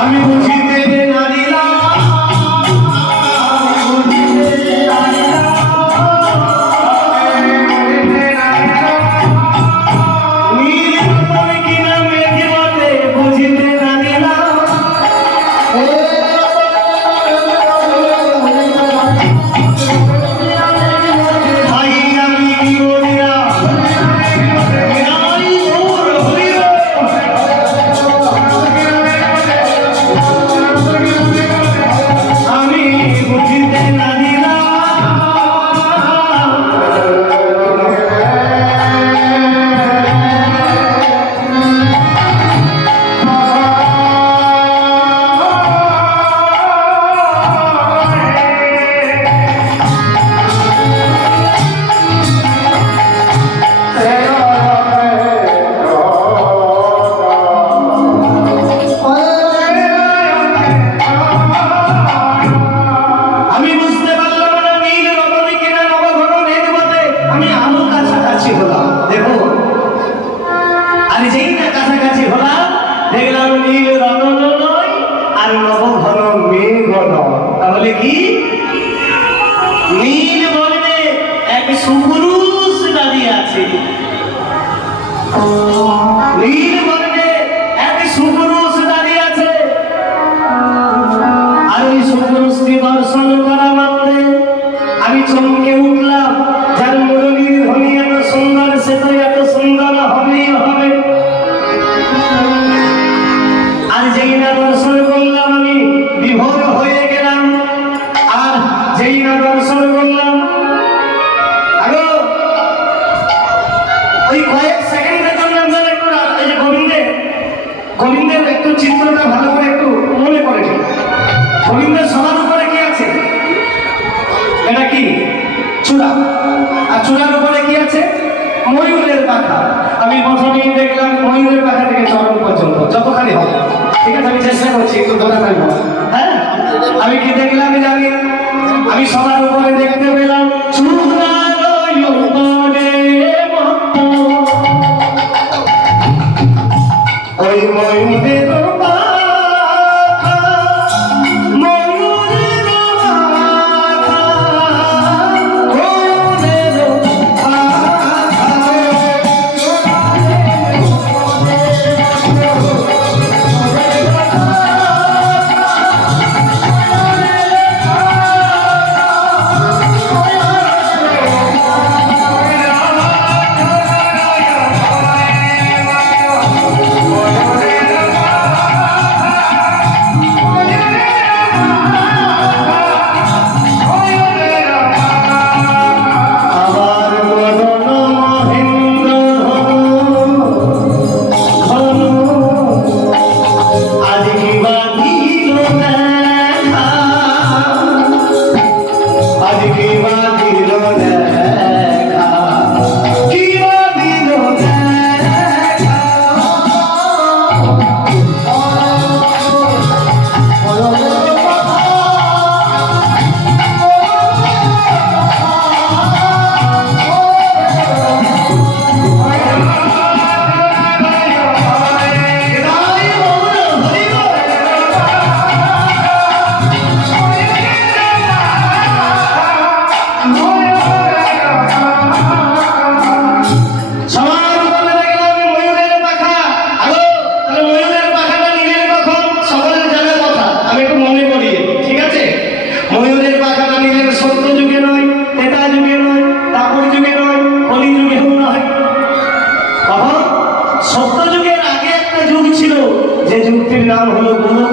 আমি বুঝিতে নারিলা তাহলে কি নীল বর্ণে এক সুপুরুষ দাঁড়িয়ে আছে নীল বর্ণে এক সুপুরুষ দাঁড়িয়ে আছে আর ওই সুপুরুষটি দর্শন করা মাত্রে আমি চমকে উঠলাম যার মুরলীর ধ্বনি এত সুন্দর সে তো এত সুন্দর হবেই হবে আর যেই না দর্শন করলাম আমি বিভোর হয়ে গেলাম আর যেই না দর্শন করলাম আরো ওই কয়েক সেকেন্ডের জন্য আপনারা একটু এই যে গোবিন্দের একটু চিত্রটা ভালো করে একটু মনে করে নিন গোবিন্দের সবার উপরে কি আছে এটা কি চূড়া আর চূড়ার উপরে কি আছে ময়ূরের পাখা আমি প্রথমেই দেখলাম ময়ূরের পাখা থেকে চরণ পর্যন্ত যতখানি হবে ঠিক আছে আমি চেষ্টা করছি একটু ধরে থাকবো হ্যাঁ আমি কি দেখলাম জানি আমি সবার উপরে দেখতে পেলাম ওই ময়ূরের নাম হলো গুরু